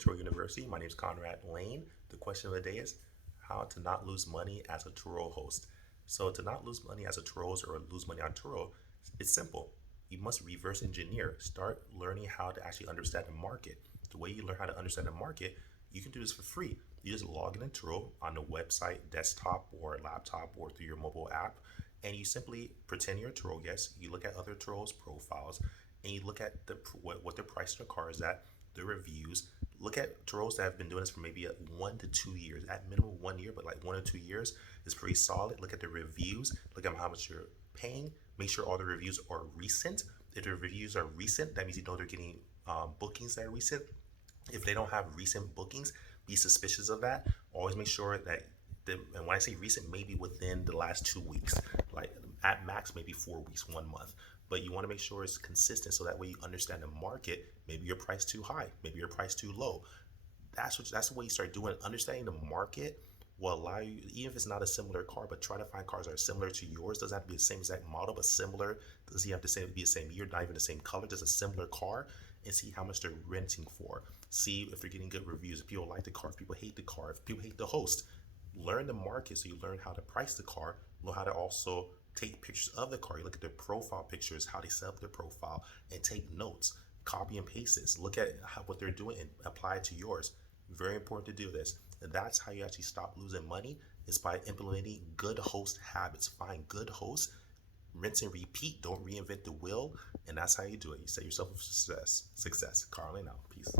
Turo University. My name is Conrad Layn. The question of the day is how to not lose money as a Turo host. So to not lose money as a Turo host or lose money on Turo, it's simple. You must reverse engineer. Start learning how to actually understand the market. The way you learn how to understand the market, you can do this for free. You just log in Turo on the website, desktop or laptop or through your mobile app, and you simply pretend you're a Turo guest. You look at other Turo's profiles, and you look at what their price of the car is at, the reviews. Look at Turos that have been doing this for maybe 1 to 2 years, at minimum 1 year, but like 1 or 2 years is pretty solid. Look at the reviews. Look at how much you're paying. Make sure all the reviews are recent. If the reviews are recent, that means you know they're getting bookings that are recent. If they don't have recent bookings, be suspicious of that. Always make sure that and when I say recent, maybe within the last 2 weeks, like at max, maybe 4 weeks, 1 month. But you want to make sure it's consistent so that way you understand the market. Maybe your price too high, maybe your price too low. That's the way you start doing it. Understanding the market will allow you, even if it's not a similar car, but try to find cars that are similar to yours. Doesn't have to be the same exact model, but similar. Doesn't have to be the same year, not even the same color, just a similar car, and see how much they're renting for. See if they're getting good reviews, if people like the car, if people hate the car, if people hate the host. Learn the market so you learn how to price the car, know how to also take pictures of the car. You look at their profile pictures, how they set up their profile, and take notes. Copy and paste this. Look at what they're doing and apply it to yours. Very important to do this. And that's how you actually stop losing money, is by implementing good host habits. Find good hosts, rinse and repeat. Don't reinvent the wheel. And that's how you do it. You set yourself up for success. Carl Layn out. Peace.